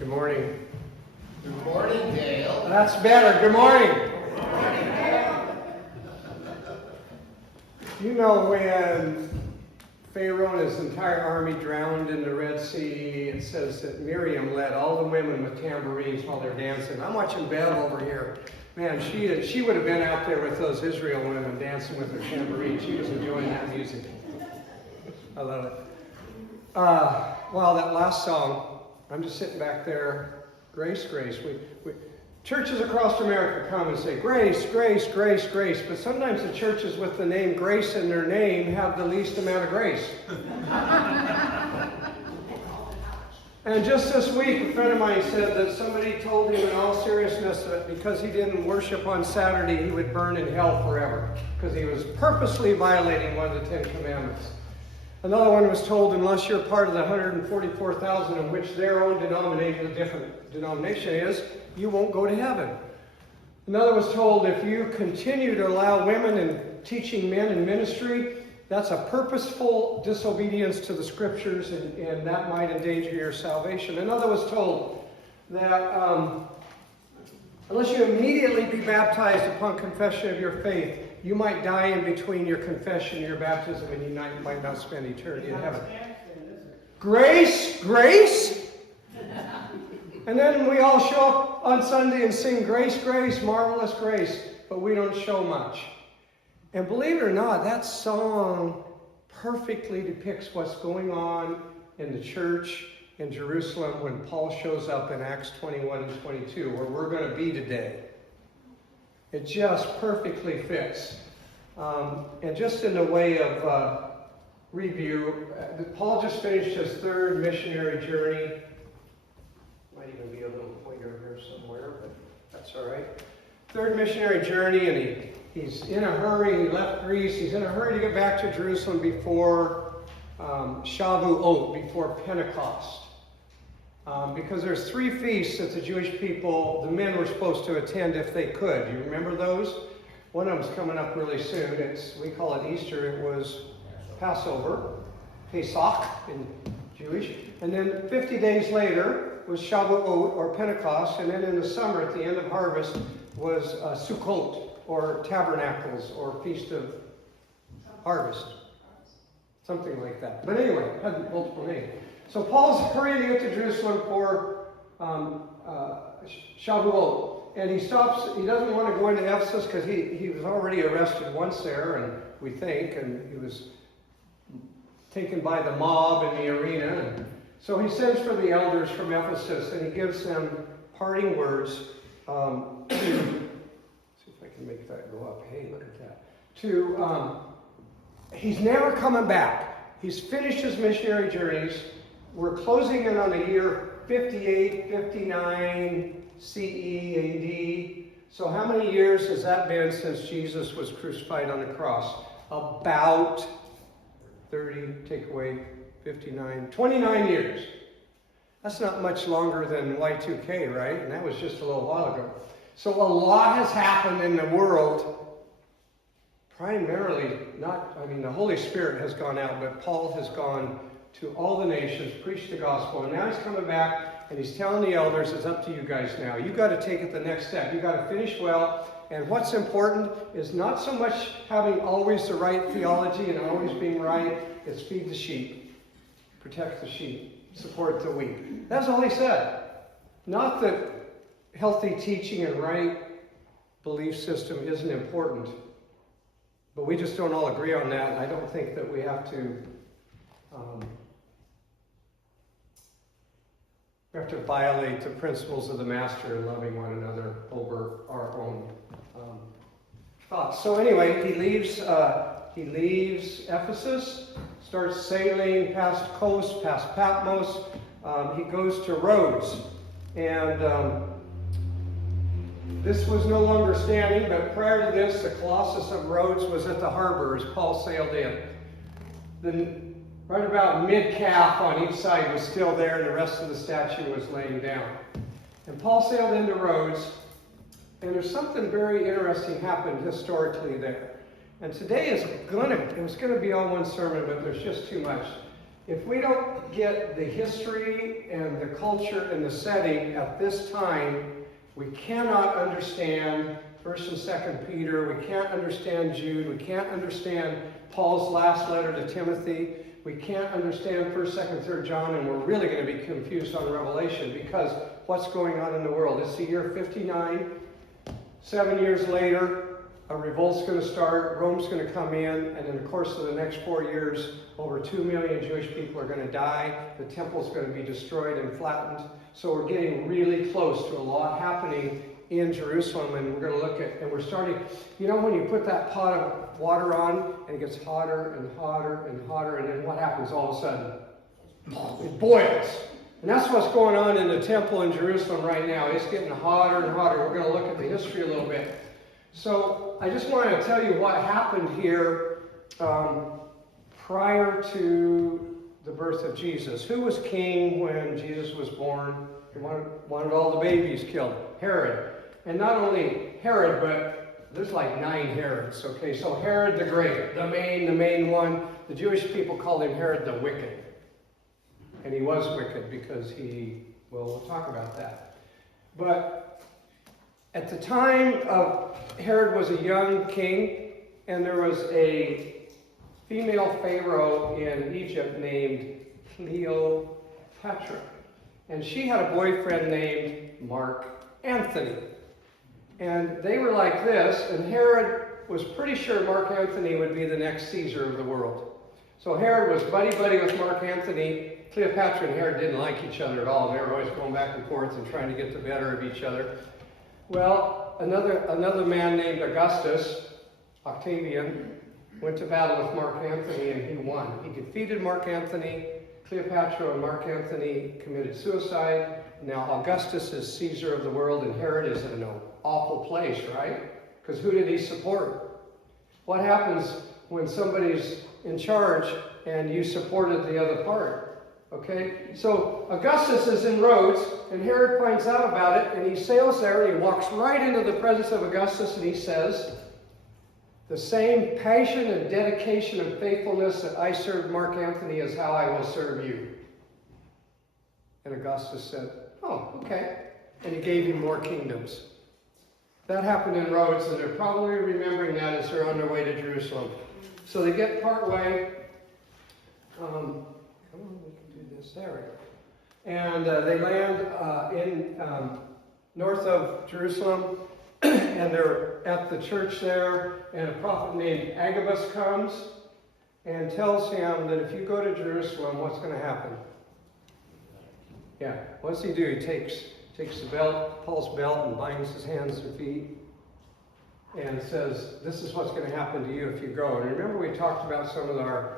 Good morning. Good morning, Dale. That's better. Good morning. Good morning, Dale. You know when Pharaoh and his entire army drowned in the Red Sea, it says that Miriam led all the women with tambourines while they're dancing. I'm watching Bev over here. Man, she would have been out there with those Israel women dancing with her tambourine. She was enjoying that music. I love it. Wow, that last song, I'm just sitting back there. Grace, grace. Churches across America come and say, grace, grace, grace, grace. But sometimes the churches with the name grace in their name have the least amount of grace. And just this week, a friend of mine said that somebody told him in all seriousness that because he didn't worship on Saturday, he would burn in hell forever. Because he was purposely violating one of the 10 Commandments. Another one was told, unless you're part of the 144,000 in which their own denomination, a different denomination is, you won't go to heaven. Another was told, if you continue to allow women and teaching men in ministry, that's a purposeful disobedience to the scriptures, and that might endanger your salvation. Another was told that unless you immediately be baptized upon confession of your faith, you might die in between your confession and your baptism, and you might not spend eternity in heaven. Grace, grace. And then we all show up on Sunday and sing grace, grace, marvelous grace, but we don't show much. And believe it or not, that song perfectly depicts what's going on in the church in Jerusalem when Paul shows up in Acts 21 and 22, where we're going to be today. It just perfectly fits. And just in the way of review, Paul just finished his third missionary journey. Might even be a little pointer here somewhere, but that's all right. Third missionary journey, and he's in a hurry. He left Greece. He's in a hurry to get back to Jerusalem before Shavuot, before Pentecost. Because there's 3 feasts that the Jewish people, the men were supposed to attend if they could. You remember those? One of them's coming up really soon. We call it Easter. It was Passover, Pesach in Jewish. And then 50 days later was Shavuot or Pentecost. And then in the summer, at the end of harvest, was Sukkot or Tabernacles or Feast of Harvest. Something like that. But anyway, it had multiple names. So Paul's hurrying to get to Jerusalem for Shavuot. And he stops. He doesn't want to go into Ephesus because he was already arrested once there, and we think, and he was taken by the mob in the arena. And so he sends for the elders from Ephesus, and he gives them parting words to, see if I can make that go up. Hey, look at that. He's never coming back. He's finished his missionary journeys. We're closing in on the year 58, 59 CE, AD. So how many years has that been since Jesus was crucified on the cross? About 30, take away 59, 29 years. That's not much longer than Y2K, right? And that was just a little while ago. So a lot has happened in the world. Primarily, the Holy Spirit has gone out, but Paul has gone to all the nations, preached the gospel, and now he's coming back and he's telling the elders, it's up to you guys now. You got to take it the next step. You got to finish well. And what's important is not so much having always the right theology and always being right. It's feed the sheep, protect the sheep, support the weak. That's all he said. Not that healthy teaching and right belief system isn't important. But we just don't all agree on that. I don't think that we have to violate the principles of the Master in loving one another over our own thoughts. So anyway, he leaves Ephesus, starts sailing past Kos, past Patmos. He goes to Rhodes, and this was no longer standing, but prior to this, the Colossus of Rhodes was at the harbor as Paul sailed in. Right about mid-calf on each side was still there, and the rest of the statue was laying down. And Paul sailed into Rhodes, and there's something very interesting happened historically there. And today it was going to be all one sermon, but there's just too much. if we don't get the history and the culture and the setting at this time, we cannot understand 1st and 2nd Peter, we can't understand Jude, we can't understand Paul's last letter to Timothy, we can't understand 1st, 2nd, 3rd John, and we're really going to be confused on Revelation because what's going on in the world. It's the year 59, 7 years later, a revolt's going to start, Rome's going to come in, and in the course of the next 4 years, over 2 million Jewish people are going to die. The temple's going to be destroyed and flattened. So we're getting really close to a lot happening in Jerusalem, and we're going to look at, and we're starting, you know when you put that pot of water on, and it gets hotter and hotter and hotter, and then what happens all of a sudden? It boils. And that's what's going on in the temple in Jerusalem right now. It's getting hotter and hotter. We're going to look at the history a little bit. So I just want to tell you what happened here prior to the birth of Jesus. Who was king when Jesus was born? He wanted all the babies killed. Herod. And not only Herod, but there's like 9 Herods. Okay, so Herod the Great, the main one. The Jewish people called him Herod the Wicked. And he was wicked because we'll talk about that. But at the time of Herod was a young king, and there was a female pharaoh in Egypt named Cleopatra. And she had a boyfriend named Mark Antony. And they were like this, and Herod was pretty sure Mark Antony would be the next Caesar of the world. So Herod was buddy-buddy with Mark Antony. Cleopatra and Herod didn't like each other at all. They were always going back and forth and trying to get the better of each other. Well, another man named Augustus, Octavian, went to battle with Mark Antony and he won. He defeated Mark Antony. Cleopatra and Mark Antony committed suicide. Now Augustus is Caesar of the world and Herod is in an awful place, right? Because who did he support? What happens when somebody's in charge and you supported the other part? Okay, so Augustus is in Rhodes, and Herod finds out about it, and he sails there, and he walks right into the presence of Augustus, and he says, the same passion and dedication and faithfulness that I served Mark Antony is how I will serve you. And Augustus said, oh, okay. And he gave him more kingdoms. That happened in Rhodes, and they're probably remembering that as they're on their way to Jerusalem. So they get part way. Come on, we can do this. There we go. And they land in north of Jerusalem, and they're at the church there, and a prophet named Agabus comes and tells him that if you go to Jerusalem, what's going to happen? Yeah, what's he do? He takes the belt, Paul's belt, and binds his hands and feet, and says, this is what's going to happen to you if you go. And remember we talked about some of our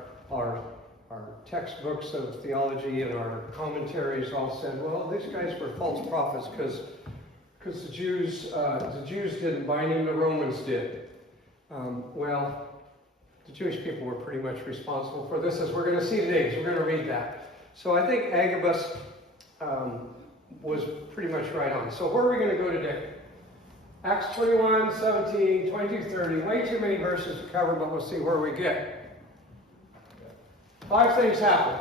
textbooks of theology and our commentaries all said, well, these guys were false prophets because the Jews didn't bind him, the Romans did. Well, the Jewish people were pretty much responsible for this, as we're going to see today, so we're going to read that. So I think Agabus was pretty much right on. So where are we going to go today? Acts 21, 17, 22, 30. Way too many verses to cover, but we'll see where we get. 5 things happen.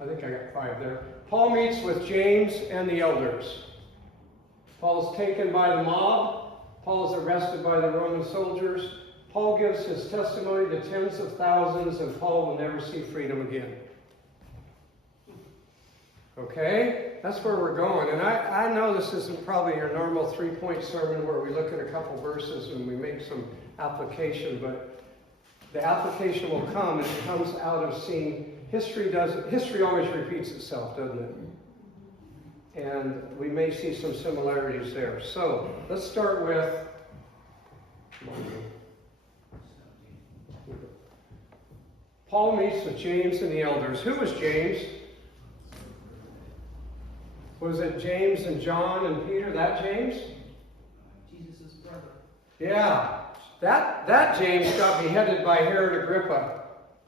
I think I got 5 there. Paul meets with James and the elders. Paul's taken by the mob. Paul is arrested by the Roman soldiers. Paul gives his testimony to tens of thousands, and Paul will never see freedom again. Okay? That's where we're going. And I know this isn't probably your normal 3-point sermon where we look at a couple verses and we make some application, but the application will come, and it comes out of seeing history always repeats itself, doesn't it? And we may see some similarities there. So let's start with Paul meets with James and the elders. Who was James? Was it James and John and Peter? That James? Jesus' brother. Yeah. That James got beheaded by Herod Agrippa.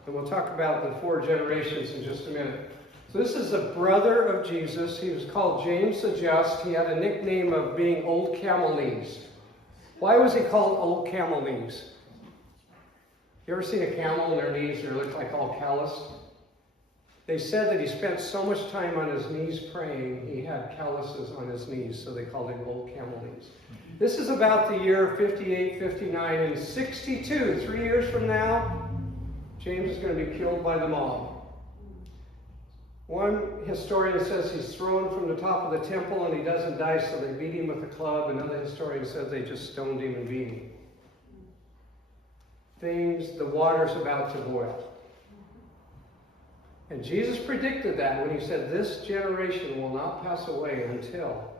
And we'll talk about the 4 generations in just a minute. So this is the brother of Jesus. He was called James the Just. He had a nickname of being Old Camel Knees. Why was he called Old Camel Knees? You ever seen a camel and their knees, they look like all calloused? They said that he spent so much time on his knees praying, he had calluses on his knees, so they called him Old Camel Knees. This is about the year 58, 59, and 62. 3 years from now, James is going to be killed by the mob. One historian says he's thrown from the top of the temple and he doesn't die, so they beat him with a club. Another historian says they just stoned him and beat him. The water's about to boil. And Jesus predicted that when he said, this generation will not pass away until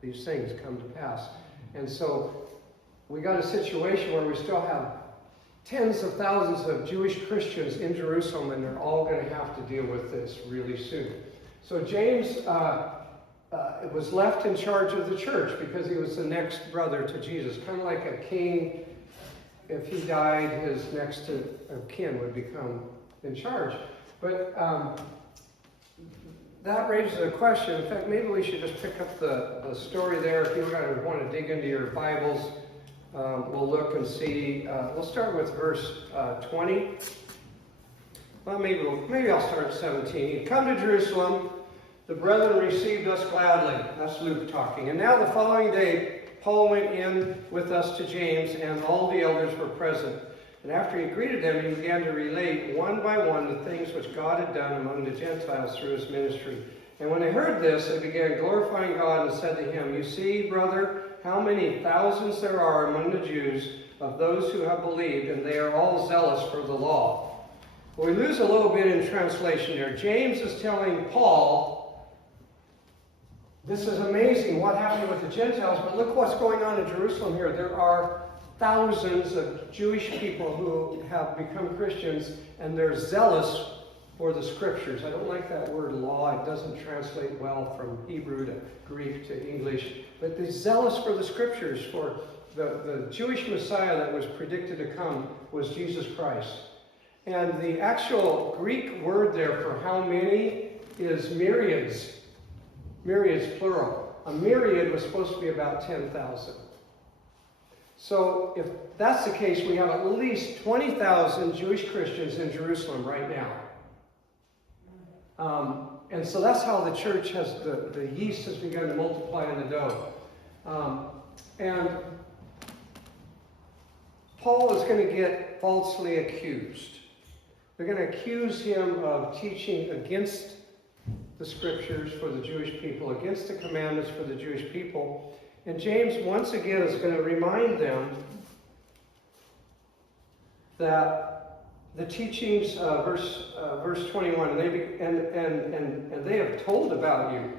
these things come to pass. And so we got a situation where we still have tens of thousands of Jewish Christians in Jerusalem, and they're all going to have to deal with this really soon. So James was left in charge of the church because he was the next brother to Jesus. Kind of like a king, if he died, his next of kin would become in charge. But that raises a question. In fact, maybe we should just pick up the story there. If you guys want to dig into your Bibles, we'll look and see. We'll start with verse 20. Well, maybe I'll start at 17. He'd come to Jerusalem. The brethren received us gladly. That's Luke talking. And now the following day, Paul went in with us to James, and all the elders were present. And after he greeted them, he began to relate one by one the things which God had done among the Gentiles through his ministry. And when they heard this, they began glorifying God and said to him, you see, brother, how many thousands there are among the Jews of those who have believed, and they are all zealous for the law. Well, we lose a little bit in translation here. James is telling Paul, this is amazing what happened with the Gentiles, but look what's going on in Jerusalem here. There are thousands of Jewish people who have become Christians, and they're zealous for the scriptures. I don't like that word law. It doesn't translate well from Hebrew to Greek to English. But they're zealous for the scriptures, for the Jewish Messiah that was predicted to come was Jesus Christ. And the actual Greek word there for how many is myriads. Myriads, plural. A myriad was supposed to be about 10,000. So if that's the case, we have at least 20,000 Jewish Christians in Jerusalem right now. And so that's how the church has, the yeast has begun to multiply in the dough. And Paul is going to get falsely accused. They're going to accuse him of teaching against the scriptures for the Jewish people, against the commandments for the Jewish people. And James, once again, is going to remind them that the teachings, verse 21, and they have told about you.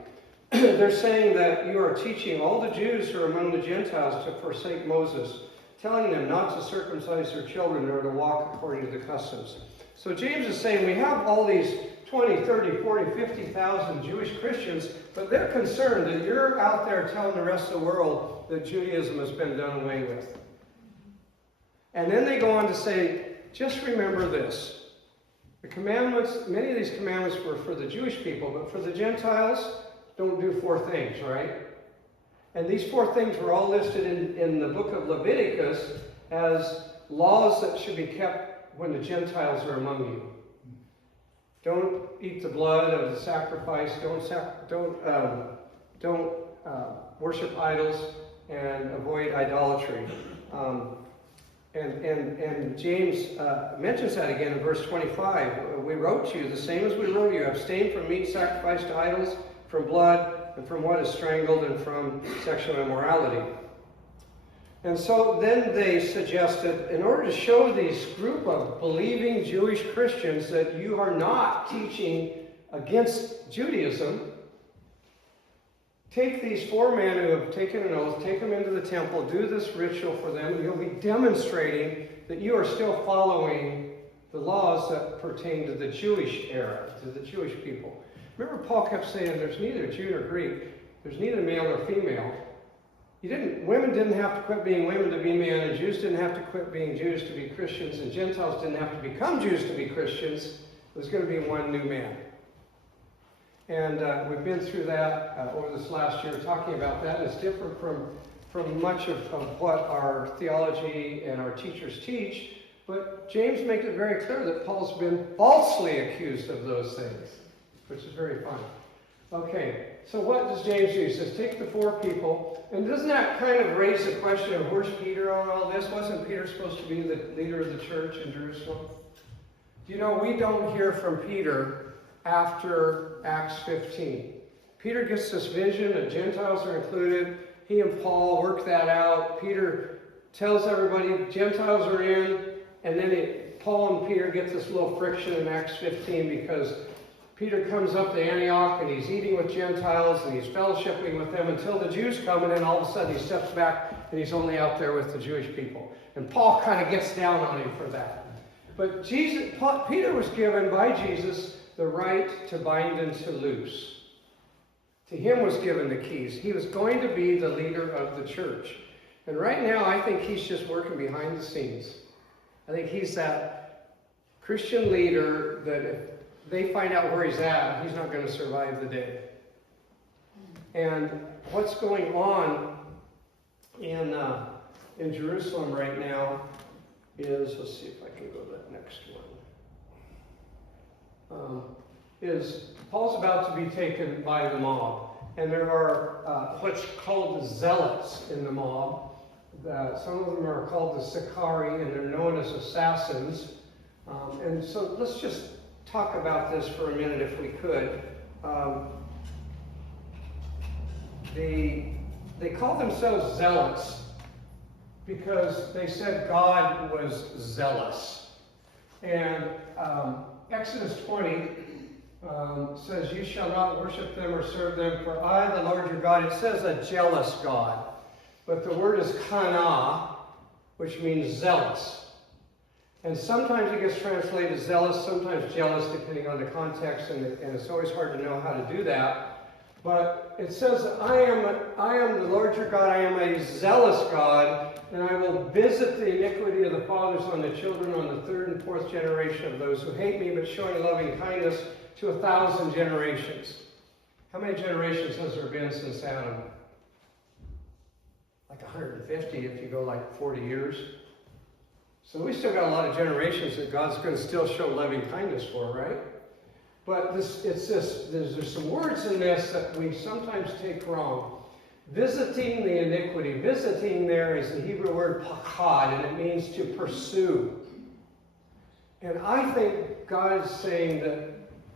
They're saying that you are teaching all the Jews who are among the Gentiles to forsake Moses, telling them not to circumcise their children or to walk according to the customs. So James is saying we have all these 20, 30, 40, 50,000 Jewish Christians, but they're concerned that you're out there telling the rest of the world that Judaism has been done away with. And then they go on to say, just remember this. The commandments, many of these commandments were for the Jewish people, but for the Gentiles, don't do 4 things, right? And these 4 things were all listed in the book of Leviticus as laws that should be kept when the Gentiles are among you. Don't eat the blood of the sacrifice. Don't worship idols, and avoid idolatry. And James mentions that again in verse 25. We wrote to you the same as we wrote you. Abstain from meat sacrificed to idols, from blood, and from what is strangled, and from sexual immorality. And so then they suggested, in order to show this group of believing Jewish Christians that you are not teaching against Judaism, take these 4 men who have taken an oath, take them into the temple, do this ritual for them. You'll be demonstrating that you are still following the laws that pertain to the Jewish era, to the Jewish people. Remember, Paul kept saying there's neither Jew nor Greek, there's neither male nor female. Women didn't have to quit being women to be men, and Jews didn't have to quit being Jews to be Christians, and Gentiles didn't have to become Jews to be Christians. It was going to be one new man. And we've been through that over this last year, talking about that. It's different from much of what our theology and our teachers teach. But James makes it very clear that Paul's been falsely accused of those things, which is very funny. Okay, so what does James do? He says, take the 4 people. And doesn't that kind of raise the question of where's Peter on all this? Wasn't Peter supposed to be the leader of the church in Jerusalem? You know, we don't hear from Peter after Acts 15. Peter gets this vision that Gentiles are included. He and Paul work that out. Peter tells everybody Gentiles are in. And then Paul and Peter get this little friction in Acts 15 because Peter comes up to Antioch and he's eating with Gentiles and he's fellowshipping with them until the Jews come, and then all of a sudden he steps back and he's only out there with the Jewish people. And Paul kind of gets down on him for that. But Peter was given by Jesus the right to bind and to loose. To him was given the keys. He was going to be the leader of the church. And right now I think he's just working behind the scenes. I think he's that Christian leader that if they find out where he's at, he's not going to survive the day. And what's going on in Jerusalem right now is, let's see if I can go to that next one, is Paul's about to be taken by the mob. And there are what's called the Zealots in the mob. Some of them are called the Sicarii, and they're known as assassins. And so let's just talk about this for a minute if we could. They call themselves Zealots because they said God was zealous. And Exodus 20 says, you shall not worship them or serve them, for I, the Lord your God, it says a jealous God. But the word is kana, which means zealous. And sometimes it gets translated zealous, sometimes jealous, depending on the context, and it's always hard to know how to do that. But it says, I am the Lord your God, I am a zealous God, and I will visit the iniquity of the fathers on the children on the 3rd and 4th generation of those who hate me, but showing loving kindness to 1,000 generations. How many generations has there been since Adam? Like 150 if you go like 40 years. So we still got a lot of generations that God's going to still show loving kindness for, right? But there's some words in this that we sometimes take wrong. Visiting the iniquity. Visiting there is the Hebrew word pakad, and it means to pursue. And I think God is saying that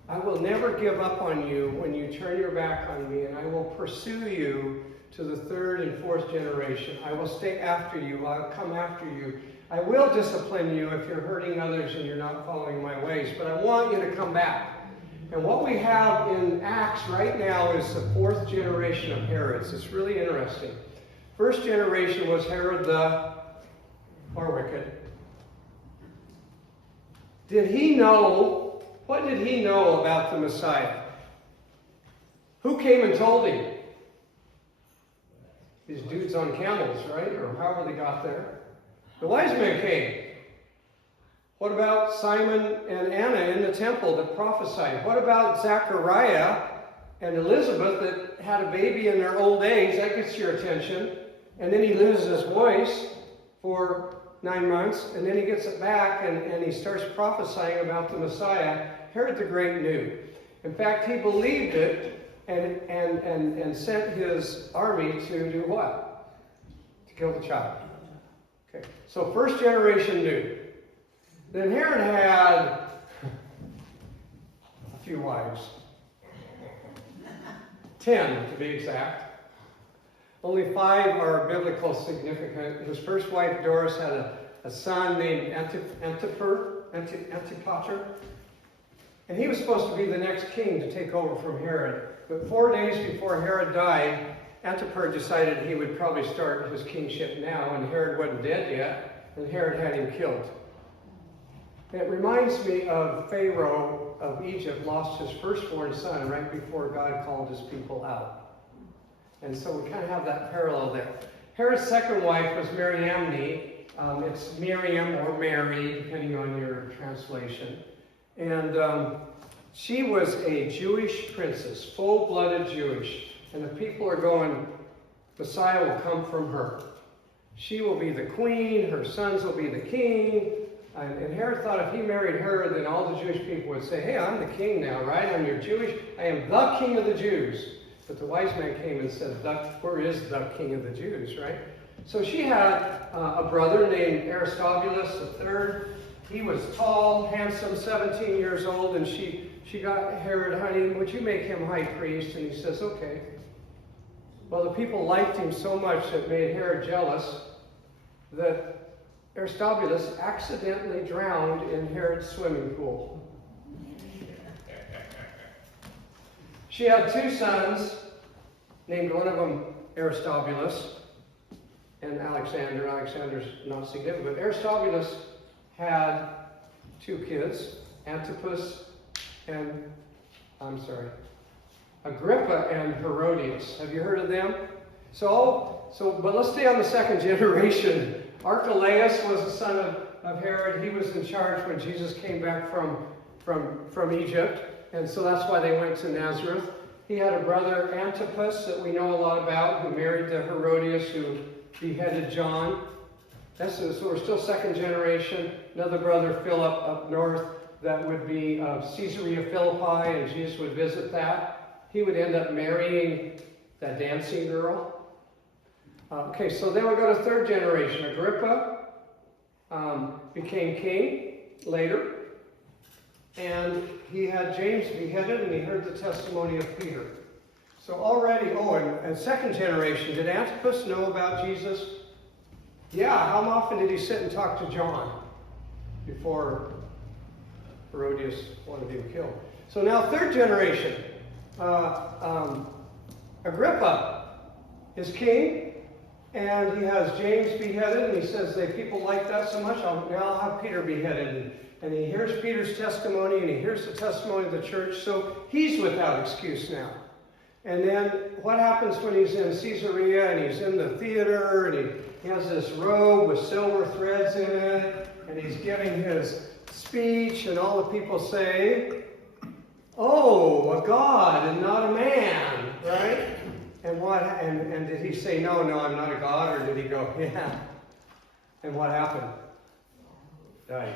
I will never give up on you when you turn your back on me, and I will pursue you to the 3rd and 4th generation. I will stay after you. I'll come after you. I will discipline you if you're hurting others and you're not following my ways, but I want you to come back. And what we have in Acts right now is the 4th generation of Herods. It's really interesting. First generation was Herod the wicked. What did he know about the Messiah? Who came and told him? These dudes on camels, right? Or however they got there. The wise men came. What about Simon and Anna in the temple that prophesied? What about Zechariah and Elizabeth that had a baby in their old age? That gets your attention. And then he loses his voice for 9 months, and then he gets it back, and he starts prophesying about the Messiah. Herod the Great knew. In fact, he believed it and sent his army to do what? To kill the child. Okay, so first generation knew. Then Herod had a few wives. 10 to be exact. Only 5 are biblical significant. His first wife, Doris, had a son named Antipater. And he was supposed to be the next king to take over from Herod. But 4 days before Herod died, Antipater decided he would probably start his kingship now, and Herod wasn't dead yet, and Herod had him killed. It reminds me of Pharaoh of Egypt lost his firstborn son right before God called his people out. And so we kind of have that parallel there. Herod's second wife was Mariamne. It's Miriam or Mary, depending on your translation. And she was a Jewish princess, full-blooded Jewish. And the people are going, Messiah will come from her. She will be the queen, her sons will be the king. And Herod thought if he married her, then all the Jewish people would say, hey, I'm the king now, right? I'm your Jewish, I am the king of the Jews. But the wise man came and said, where is the king of the Jews, right? So she had a brother named Aristobulus III. He was tall, handsome, 17 years old, and she got Herod, honey, would you make him high priest? And he says, okay. Well, the people liked him so much it made Herod jealous that Aristobulus accidentally drowned in Herod's swimming pool. She had two sons, named one of them Aristobulus and Alexander. Alexander's not significant, but Aristobulus had two kids, Agrippa and Herodias. Have you heard of them? But let's stay on the second generation. Archelaus was the son of Herod. He was in charge when Jesus came back from Egypt. And so that's why they went to Nazareth. He had a brother, Antipas, that we know a lot about, who married to Herodias, who beheaded John. So we're still second generation. Another brother, Philip, up north, that would be Caesarea Philippi, and Jesus would visit that. He would end up marrying that dancing girl. Okay, so then we go to third generation. Agrippa became king later, and he had James beheaded, and he heard the testimony of Peter. So already, and second generation, did Antipas know about Jesus? Yeah, how often did he sit and talk to John before Herodias wanted him killed? So now third generation, Agrippa is king, and he has James beheaded, and he says, people like that so much, I'll have Peter beheaded. And he hears Peter's testimony, and he hears the testimony of the church, so he's without excuse now. And then what happens when he's in Caesarea, and he's in the theater, and he has this robe with silver threads in it, and he's giving his speech, and all the people say, oh, a God and not a man, right? And did he say, no, I'm not a God, or did he go, yeah? And what happened? Died.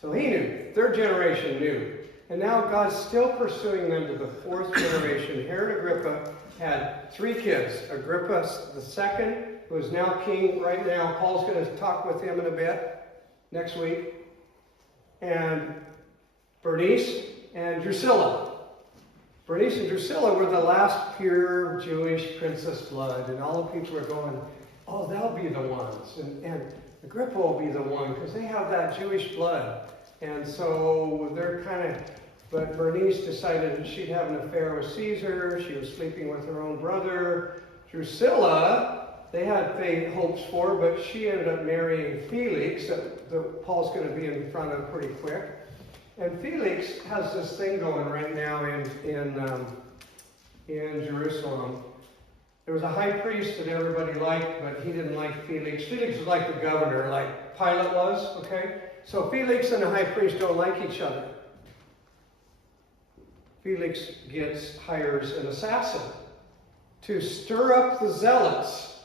So he knew. Third generation knew. And now God's still pursuing them to the fourth generation. Herod Agrippa had three kids. Agrippa II, who is now king right now. Paul's going to talk with him in a bit next week. And Bernice and Drusilla. Bernice and Drusilla were the last pure Jewish princess blood. And all the people are going, oh, they'll be the ones. And Agrippa will be the one, because they have that Jewish blood. And so they're but Bernice decided that she'd have an affair with Caesar. She was sleeping with her own brother. Drusilla, they had faith hopes for, but she ended up marrying Felix, that Paul's going to be in front of pretty quick. And Felix has this thing going right now in Jerusalem. There was a high priest that everybody liked, but he didn't like Felix. Felix was like the governor, like Pilate was, okay? So Felix and the high priest don't like each other. Felix hires an assassin to stir up the Zealots,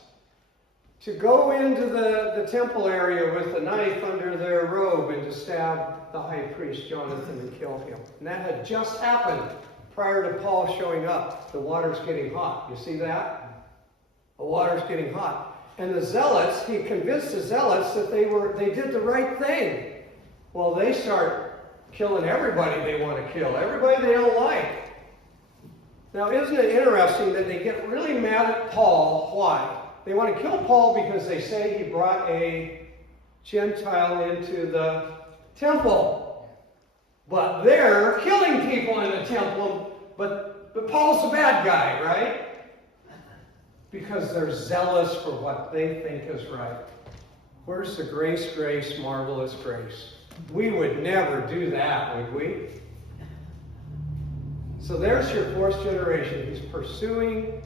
to go into the temple area with a knife under their robe and to stab the high priest Jonathan and kill him. And that had just happened prior to Paul showing up. The water's getting hot. You see that? The water's getting hot. And the Zealots, he convinced the Zealots that they did the right thing. Well, they start killing everybody they want to kill, everybody they don't like. Now, isn't it interesting that they get really mad at Paul? Why? They want to kill Paul because they say he brought a Gentile into the temple. But they're killing people in the temple, but Paul's the bad guy, right? Because they're zealous for what they think is right. Where's the grace, marvelous grace? We would never do that, would we? So there's your fourth generation. He's pursuing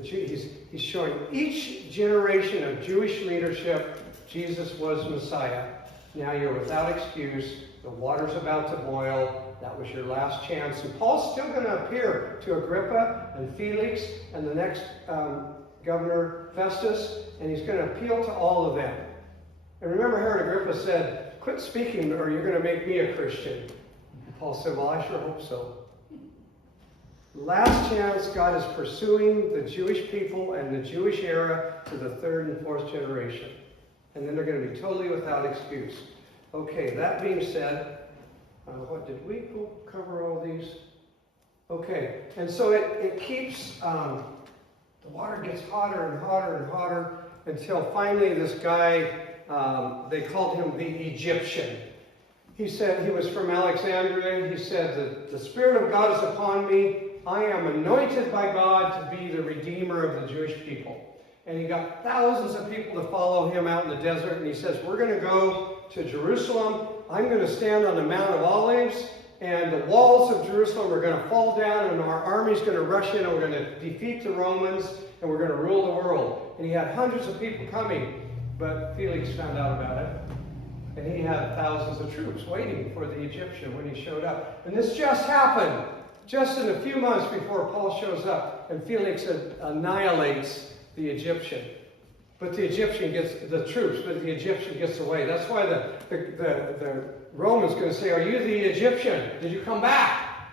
he's showing each generation of Jewish leadership Jesus was Messiah. Now you're without excuse. The water's about to boil. That was your last chance. And Paul's still going to appear to Agrippa and Felix and the next governor, Festus, and he's going to appeal to all of them. And remember, Herod Agrippa said, quit speaking or you're going to make me a Christian. And Paul said, well, I sure hope so. Last chance, God is pursuing the Jewish people and the Jewish era to the 3rd and 4th generation. And then they're going to be totally without excuse. Okay, that being said, what did we cover all these? Okay, and so it keeps, the water gets hotter and hotter and hotter until finally this guy, they called him the Egyptian. He said he was from Alexandria. He said, the Spirit of God is upon me. I am anointed by God to be the Redeemer of the Jewish people. And he got thousands of people to follow him out in the desert. And he says, we're going to go to Jerusalem. I'm going to stand on the Mount of Olives. And the walls of Jerusalem are going to fall down. And our army's going to rush in. And we're going to defeat the Romans. And we're going to rule the world. And he had hundreds of people coming. But Felix found out about it. And he had thousands of troops waiting for the Egyptian when he showed up. And this just happened. Just in a few months before Paul shows up. And Felix annihilates the Egyptian. But the Egyptian gets the troops, but the Egyptian gets away. That's why the Romans going to say, are you the Egyptian? Did you come back?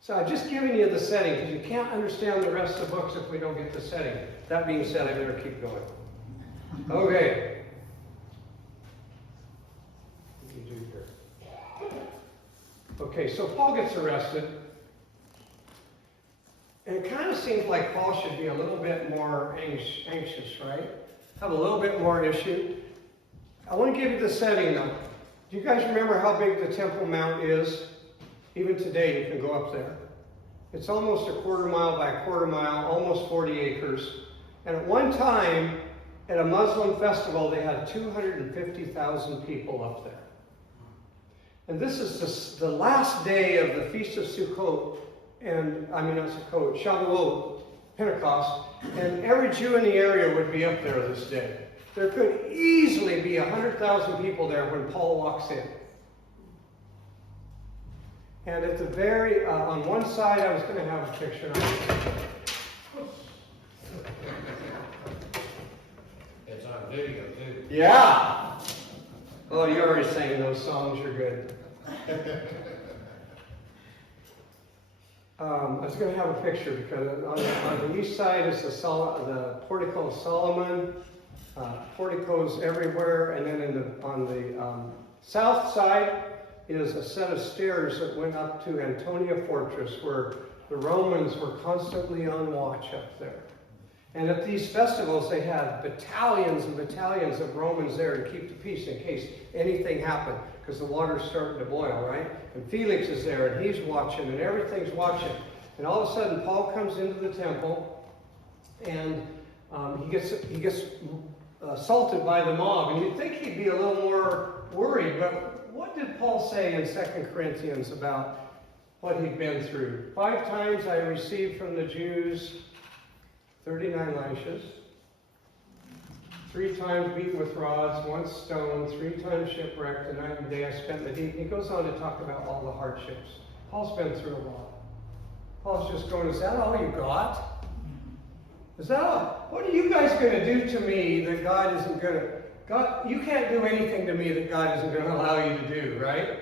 So I've just given you the setting, because you can't understand the rest of the books if we don't get the setting. That being said, I better keep going. Okay. What do you do here? Okay, so Paul gets arrested. And it kind of seems like Paul should be a little bit more anxious, right? Have a little bit more issue. I want to give you the setting, though. Do you guys remember how big the Temple Mount is? Even today, you can go up there. It's almost a quarter mile by a quarter mile, almost 40 acres. And at one time, at a Muslim festival, they had 250,000 people up there. And this is the last day of the Feast of Sukkot. Shavuot, Pentecost, and every Jew in the area would be up there this day. There could easily be 100,000 people there when Paul walks in. And at the very, on one side, I was going to have a picture. It's on video too. Yeah! Oh, you already sang those songs, you're good. I was going to have a picture because on the east side is the portico of Solomon, porticos everywhere, and then on the south side is a set of stairs that went up to Antonia Fortress, where the Romans were constantly on watch up there. And at these festivals, they had battalions and battalions of Romans there to keep the peace in case anything happened, because the water's starting to boil, right? And Felix is there, and he's watching, and everything's watching. And all of a sudden, Paul comes into the temple, and he gets assaulted by the mob. And you'd think he'd be a little more worried, but what did Paul say in 2 Corinthians about what he'd been through? 5 times I received from the Jews 39 lashes, 3 times beaten with rods, 1 stoned, 3 times shipwrecked, the night and day I spent in the deep. And he goes on to talk about all the hardships. Paul's been through a lot. Paul's just going, is that all you got? Is that all? What are you guys going to do to me that God isn't going to? God, you can't do anything to me that God isn't going to allow you to do, right?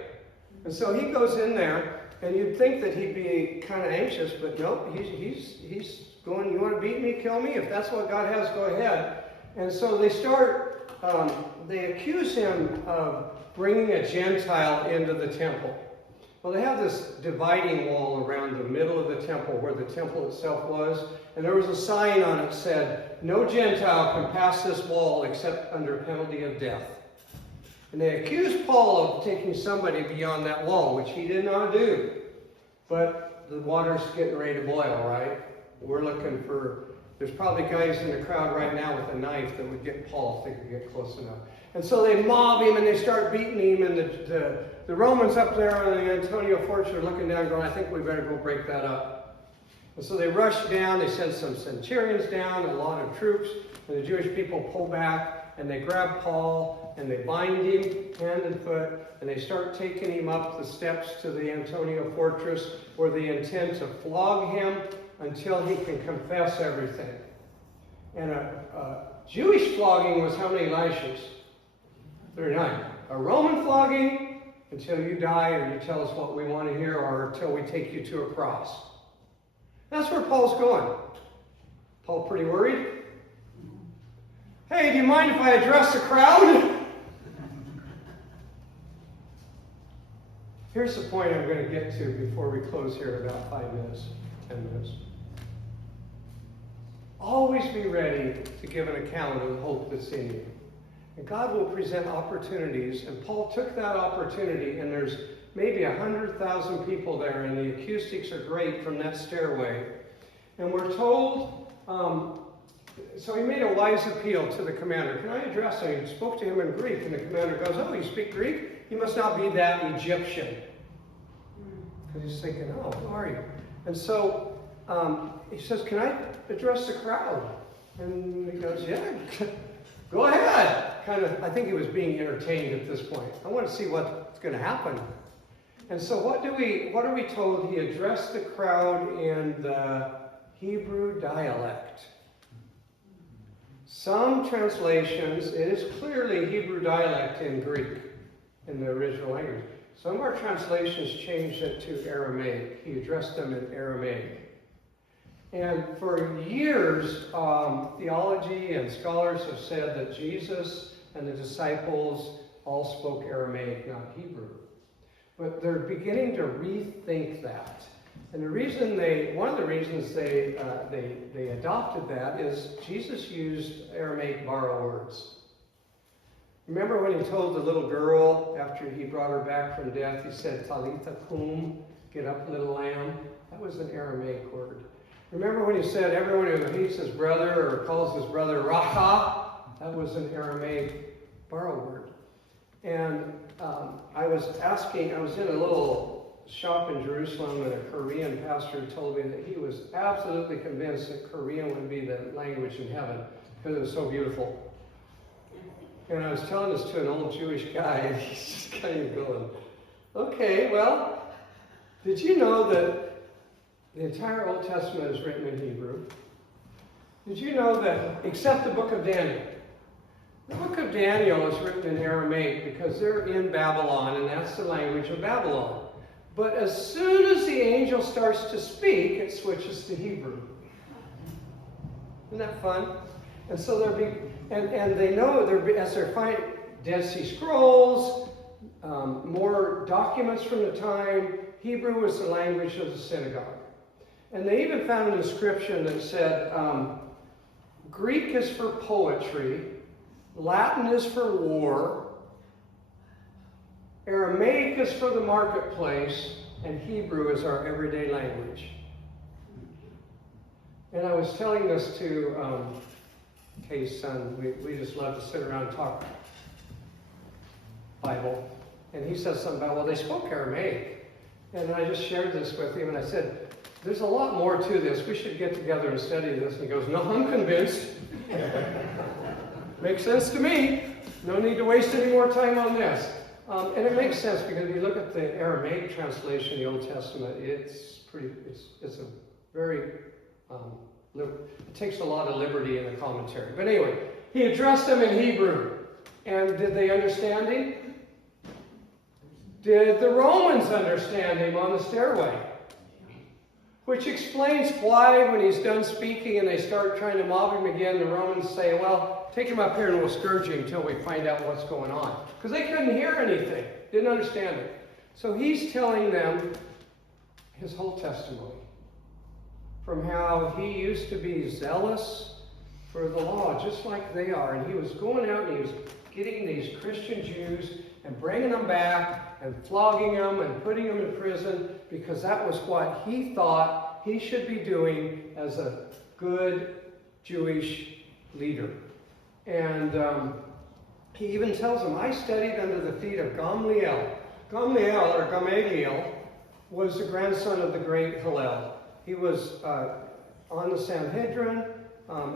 And so he goes in there, and you'd think that he'd be kind of anxious, but nope, he's going, you want to beat me, kill me? If that's what God has, go ahead. And so they accuse him of bringing a Gentile into the temple. Well, they have this dividing wall around the middle of the temple where the temple itself was. And there was a sign on it that said, no Gentile can pass this wall except under penalty of death. And they accused Paul of taking somebody beyond that wall, which he did not do. But the water's getting ready to boil, right? We're looking for, there's probably guys in the crowd right now with a knife that would get Paul if they could get close enough. And so they mob him and they start beating him, and the Romans up there on the Antonia Fortress are looking down going, I think we better go break that up. And so they rush down, they send some centurions down, a lot of troops, and the Jewish people pull back, and they grab Paul, and they bind him hand and foot, and they start taking him up the steps to the Antonia Fortress, where they intend to flog him until he can confess everything. And a Jewish flogging was how many lashes? 39. A Roman flogging until you die or you tell us what we want to hear or until we take you to a cross. That's where Paul's going. Paul pretty worried? Hey, do you mind if I address the crowd? Here's the point I'm going to get to before we close here in about 5 minutes, 10 minutes. Always be ready to give an account of the hope that's in you. And God will present opportunities, and Paul took that opportunity, and there's maybe 100,000 people there, and the acoustics are great from that stairway. And we're told, so he made a wise appeal to the commander. Can I address him? He spoke to him in Greek, and the commander goes, oh, you speak Greek? You must not be that Egyptian. Because he's thinking, oh, who are you? And so he says, can I address the crowd? And he goes, yeah, go ahead. I think he was being entertained at this point. I want to see what's going to happen. And so what are we told? He addressed the crowd in the Hebrew dialect. Some translations, it is clearly Hebrew dialect in Greek, in the original language. Some of our translations changed it to Aramaic. He addressed them in Aramaic. And for years, theology and scholars have said that Jesus and the disciples all spoke Aramaic, not Hebrew. But they're beginning to rethink that. And one of the reasons they adopted that is Jesus used Aramaic borrow words. Remember when he told the little girl after he brought her back from death, he said, Talitha kum, get up, little lamb? That was an Aramaic word. Remember when he said, everyone who hates his brother or calls his brother Racha? That was an Aramaic borrow word. And I was in a little shop in Jerusalem, and a Korean pastor told me that he was absolutely convinced that Korean would be the language in heaven because it was so beautiful. And I was telling this to an old Jewish guy, and he's just kind of going, okay, well, did you know that the entire Old Testament is written in Hebrew? Did you know that, except the book of Daniel? The book of Daniel is written in Aramaic because they're in Babylon, and that's the language of Babylon. But as soon as the angel starts to speak, it switches to Hebrew. Isn't that fun? And so they know as they're finding Dead Sea Scrolls, more documents from the time, Hebrew was the language of the synagogue. And they even found an inscription that said, Greek is for poetry, Latin is for war, Aramaic is for the marketplace, and Hebrew is our everyday language. And I was telling this to Kay's son. We just love to sit around and talk Bible. And he said something about, well, they spoke Aramaic. And I just shared this with him, and I said, there's a lot more to this. We should get together and study this. And he goes, no, I'm convinced. Makes sense to me. No need to waste any more time on this. And it makes sense because if you look at the Aramaic translation of the Old Testament, it's a very, it takes a lot of liberty in the commentary. But anyway, he addressed them in Hebrew. And did they understand him? Did the Romans understand him on the stairway? Which explains why when he's done speaking and they start trying to mob him again, the Romans say, well, take him up here and we'll scourge him until we find out what's going on. Because they couldn't hear anything. Didn't understand it. So he's telling them his whole testimony. From how he used to be zealous for the law, just like they are. And he was going out and he was getting these Christian Jews and bringing them back and flogging them and putting them in prison because that was what he thought he should be doing as a good Jewish leader. And he even tells them, I studied under the feet of Gamaliel. Gamaliel was the grandson of the great Hillel. He was on the Sanhedrin.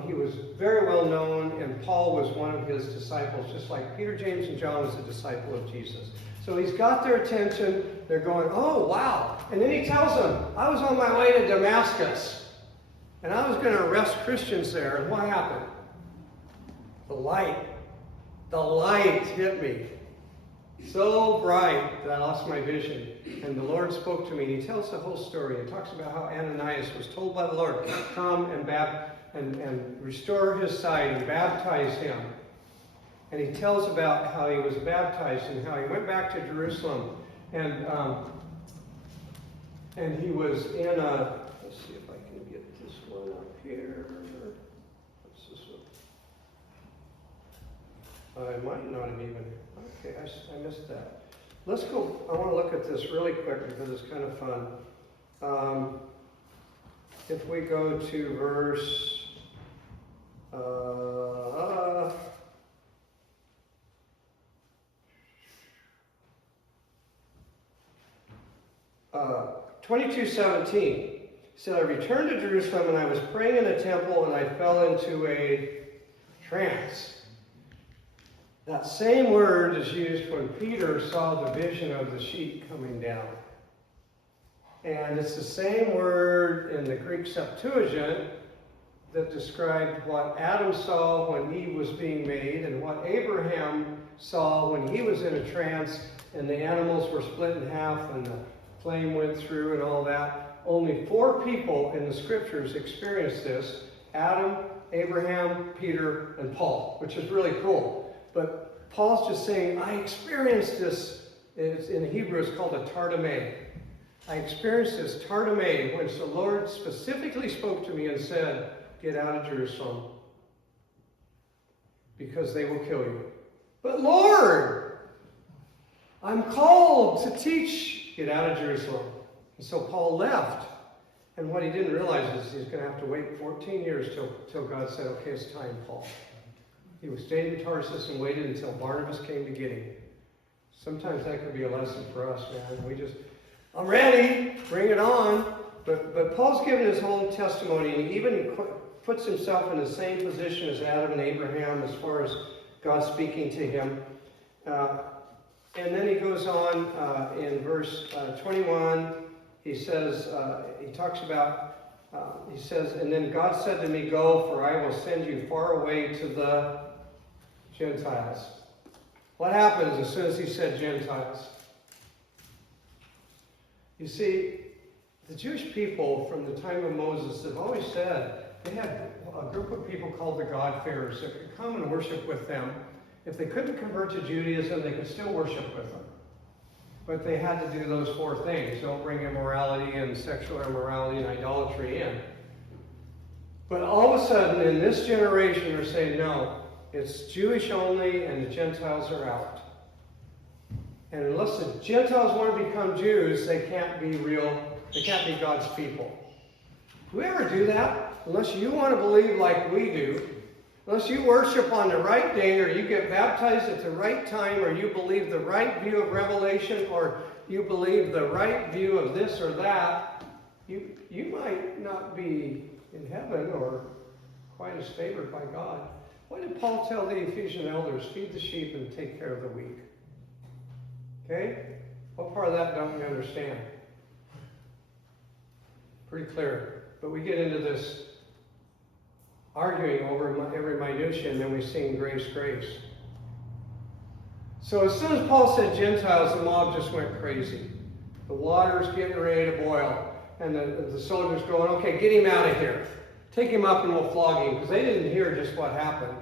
He was very well known, and Paul was one of his disciples, just like Peter, James, and John was a disciple of Jesus. So he's got their attention. They're going, oh, wow. And then he tells them, I was on my way to Damascus, and I was going to arrest Christians there. And what happened? The light the light hit me so bright that I lost my vision. And the Lord spoke to me. He tells the whole story. He talks about how Ananias was told by the Lord, come and restore his sight and baptize him. And he tells about how he was baptized and how he went back to Jerusalem. And he was in a, let's see if I can get this one up here. What's this one? I might not have even, okay, I missed that. Let's go, I want to look at this really quick because it's kind of fun. If we go to verse 22:17. So I returned to Jerusalem and I was praying in the temple and I fell into a trance. That same word is used when Peter saw the vision of the sheep coming down. And it's the same word in the Greek Septuagint that described what Adam saw when Eve was being made and what Abraham saw when he was in a trance and the animals were split in half and the flame went through and all that. Only 4 people in the scriptures experienced this: Adam, Abraham, Peter, and Paul, which is really cool. But Paul's just saying, I experienced this. In Hebrew, it's called a tardome. I experienced this tardome, which the Lord specifically spoke to me and said, get out of Jerusalem, because they will kill you. But Lord, I'm called to teach. Get out of Jerusalem. And so Paul left. And what he didn't realize is he's going to have to wait 14 years till God said, okay, it's time, Paul. He was stayed in Tarsus and waited until Barnabas came to get him. Sometimes that could be a lesson for us, man. We just, I'm ready, bring it on. But Paul's given his whole testimony, and he even puts himself in the same position as Adam and Abraham as far as God speaking to him. And then he goes on in verse 21, he says, he talks about, he says, and then God said to me, go, for I will send you far away to the Gentiles. What happens as soon as he said Gentiles? You see, the Jewish people from the time of Moses have always said they had a group of people called the God-fearers that could come and worship with them. If they couldn't convert to Judaism, they could still worship with them. But they had to do those 4 things. Don't bring immorality and sexual immorality and idolatry in. But all of a sudden, in this generation, they're saying, no, it's Jewish only and the Gentiles are out. And unless the Gentiles want to become Jews, they can't be God's people. Do we ever do that? Unless you want to believe like we do, unless you worship on the right day, or you get baptized at the right time, or you believe the right view of Revelation, or you believe the right view of this or that, you might not be in heaven or quite as favored by God. Why did Paul tell the Ephesian elders, feed the sheep and take care of the weak? Okay? What part of that don't we understand? Pretty clear. But we get into this arguing over every minutia, and then we sing grace, grace. So as soon as Paul said Gentiles, the mob just went crazy. The water's getting ready to boil, and the soldiers going, okay, get him out of here. Take him up and we'll flog him, because they didn't hear just what happened.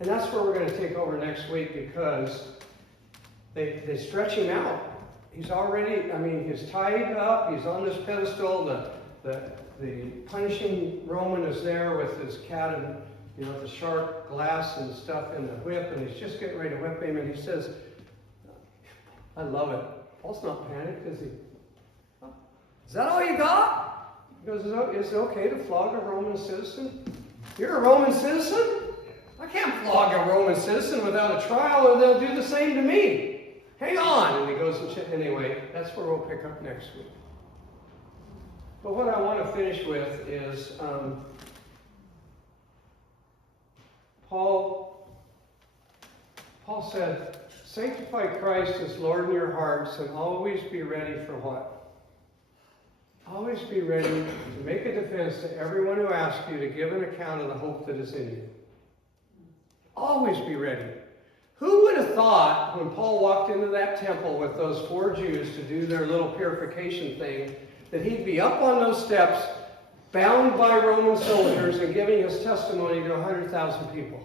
And that's where we're going to take over next week, because they stretch him out. He's already, he's tied up, he's on this pedestal, the punishing Roman is there with his cat and, the sharp glass and stuff and the whip, and he's just getting ready to whip him, and he says, I love it. Paul's not panicked, is he? Is that all you got? He goes, is it okay to flog a Roman citizen? You're a Roman citizen? I can't flog a Roman citizen without a trial, or they'll do the same to me. Hang on. And he goes, anyway, that's where we'll pick up next week. But what I want to finish with is Paul said, sanctify Christ as Lord in your hearts, and always be ready for what? Always be ready to make a defense to everyone who asks you to give an account of the hope that is in you. Always be ready. Who would have thought when Paul walked into that temple with those 4 Jews to do their little purification thing, that he'd be up on those steps, bound by Roman soldiers and giving his testimony to 100,000 people?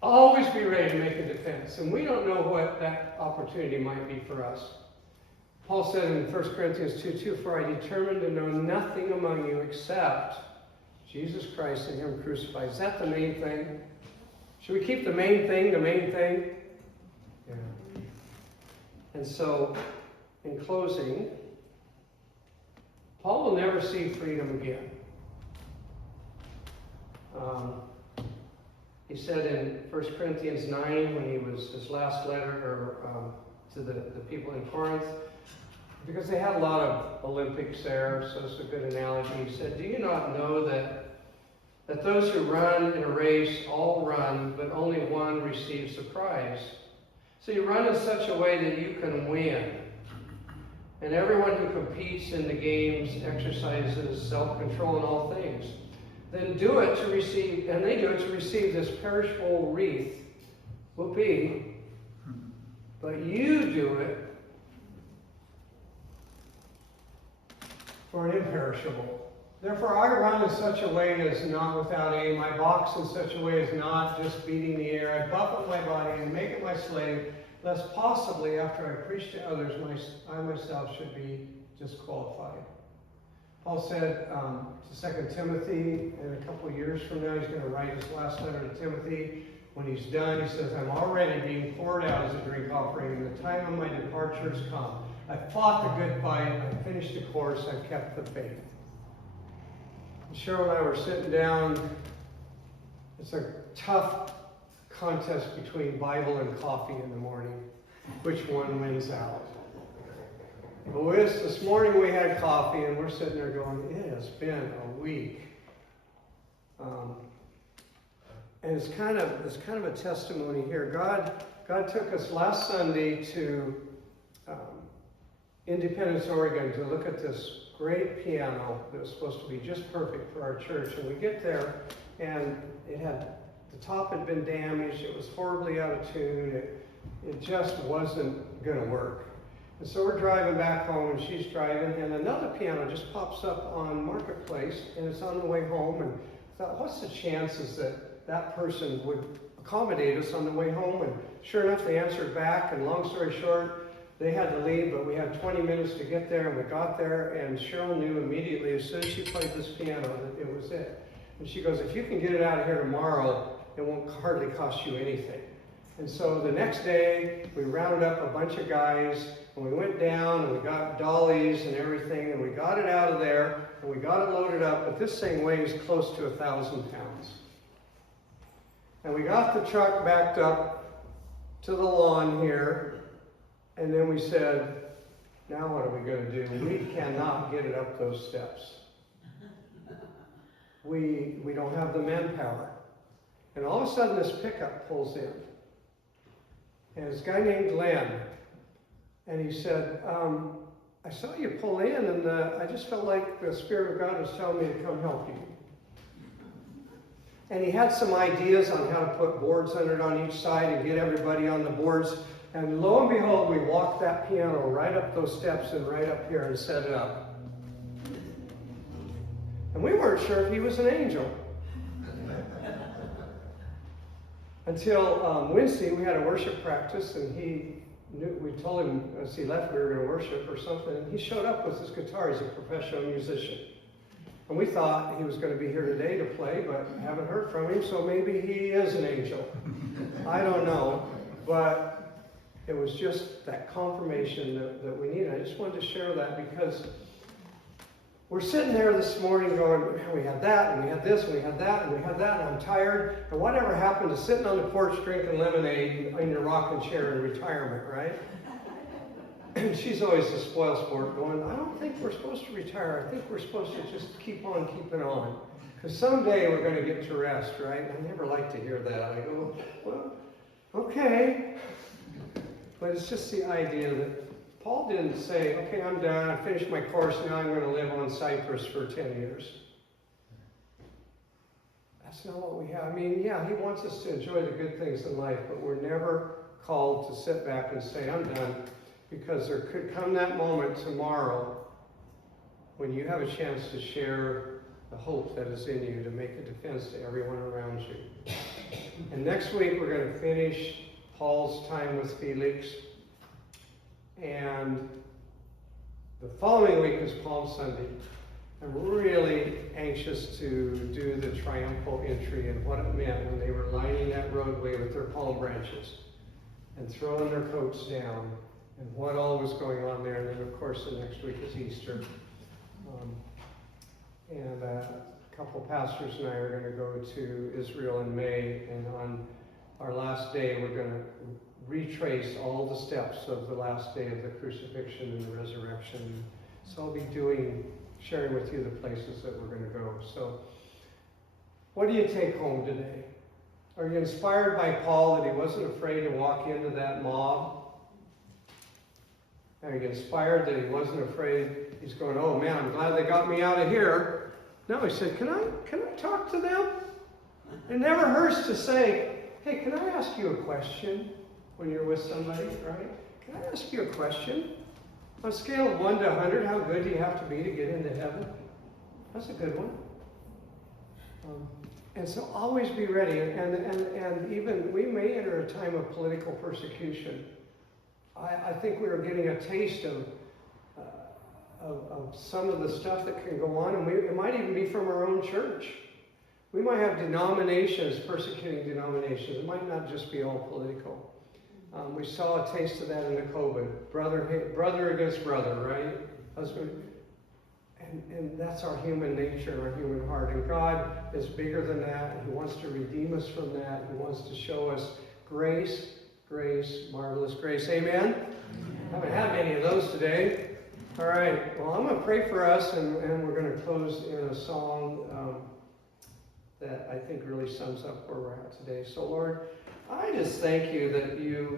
Always be ready to make a defense. And we don't know what that opportunity might be for us. Paul said in 1 Corinthians 2:2, "For I determined to know nothing among you except Jesus Christ and Him crucified." Is that the main thing? Should we keep the main thing the main thing? Yeah. And so, in closing, Paul will never see freedom again. He said in 1 Corinthians 9, when he was his last letter to the people in Corinth, because they had a lot of Olympics there, so it's a good analogy. He said, "Do you not know that those who run in a race all run, but only one receives the prize? So you run in such a way that you can win. And everyone who competes in the games exercises self-control in all things. Then do it to receive, and they do it to receive this perishable wreath, whoopee, but you do it for an imperishable. Therefore I run in such a way as not without aim. I box in such a way as not just beating the air. I buffet my body and make it my slave, lest possibly after I preach to others, I myself should be disqualified." Paul said to 2 Timothy, in a couple of years from now, he's going to write his last letter to Timothy. When he's done, he says, "I'm already being poured out as a drink offering, and the time of my departure has come. I fought the good fight, I finished the course, I kept the faith." And Cheryl and I were sitting down. It's a tough contest between Bible and coffee in the morning. Which one wins out? But this morning we had coffee, and we're sitting there going, it has been a week. And it's kind of a testimony here. God took us last Sunday to Independence, Oregon, to look at this great piano that was supposed to be just perfect for our church. And we get there, and the top had been damaged. It was horribly out of tune. It just wasn't going to work. And so we're driving back home, and she's driving, and another piano just pops up on Marketplace, and it's on the way home. And I thought, what's the chances that person would accommodate us on the way home? And sure enough, they answered back, and long story short, they had to leave, but we had 20 minutes to get there, and we got there, and Cheryl knew immediately, as soon as she played this piano, that it was it. And she goes, "If you can get it out of here tomorrow, it won't hardly cost you anything." And so the next day, we rounded up a bunch of guys, and we went down, and we got dollies and everything, and we got it out of there, and we got it loaded up, but this thing weighs close to 1,000 pounds. And we got the truck backed up to the lawn here, and then we said, now what are we going to do? We cannot get it up those steps. We don't have the manpower. And all of a sudden this pickup pulls in. And this guy named Glenn. And he said, "I saw you pull in, and I just felt like the Spirit of God was telling me to come help you." And he had some ideas on how to put boards under it on each side and get everybody on the boards. And lo and behold, we walked that piano right up those steps and right up here and set it up. And we weren't sure if he was an angel. Until Wednesday, we had a worship practice, and we told him as he left we were going to worship or something, and he showed up with his guitar. He's a professional musician. And we thought he was going to be here today to play, but haven't heard from him, so maybe he is an angel. I don't know. But it was just that confirmation that we needed. I just wanted to share that because we're sitting there this morning going, we had that, and we had this, and we had that, and we had that, and I'm tired. And whatever happened to sitting on the porch drinking lemonade in your rocking chair in retirement, right? And she's always a spoil sport going, I don't think we're supposed to retire. I think we're supposed to just keep on keeping on. Because someday we're going to get to rest, right? And I never like to hear that. I go, well, okay. But it's just the idea that Paul didn't say, okay, I'm done, I finished my course, now I'm going to live on Cyprus for 10 years. That's not what we have. I mean, yeah, he wants us to enjoy the good things in life, but we're never called to sit back and say, I'm done. Because there could come that moment tomorrow when you have a chance to share the hope that is in you, to make a defense to everyone around you. And next week we're going to finish Paul's time with Felix. And the following week is Palm Sunday. I'm really anxious to do the triumphal entry and what it meant when they were lining that roadway with their palm branches and throwing their coats down, and what all was going on there. And then, of course, the next week is Easter. And a couple pastors and I are going to go to Israel in May, and on our last day we're going to retrace all the steps of the last day of the crucifixion and the resurrection. So I'll be sharing with you the places that we're going to go. So what do you take home today? Are you inspired by Paul that he wasn't afraid to walk into that mob? Are you inspired that he wasn't afraid? He's going, oh man, I'm glad they got me out of here. No, he said, can I talk to them? It never hurts to say, hey, can I ask you a question when you're with somebody, right? Can I ask you a question? On a scale of 1 to 100, how good do you have to be to get into heaven? That's a good one. And so always be ready. And even we may enter a time of political persecution. I think we are getting a taste of some of the stuff that can go on, and it might even be from our own church. We might have denominations persecuting denominations. It might not just be all political. We saw a taste of that in the COVID. Brother against brother, right? Husband. And that's our human nature and our human heart. And God is bigger than that. He wants to redeem us from that. He wants to show us grace, marvelous grace. Amen? I haven't had many of those today. All right. Well, I'm going to pray for us, and we're going to close in a song that I think really sums up where we're at today. So, Lord, I just thank you that you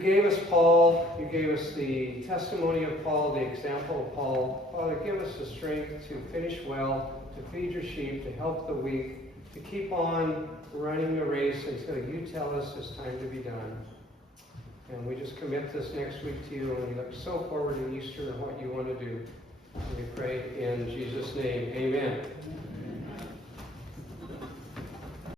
gave us Paul, you gave us the testimony of Paul, the example of Paul. Father, give us the strength to finish well, to feed your sheep, to help the weak, to keep on running the race until you tell us it's time to be done. And we just commit this next week to you, and we look so forward to Easter and what you want to do. And we pray in Jesus' name. Amen.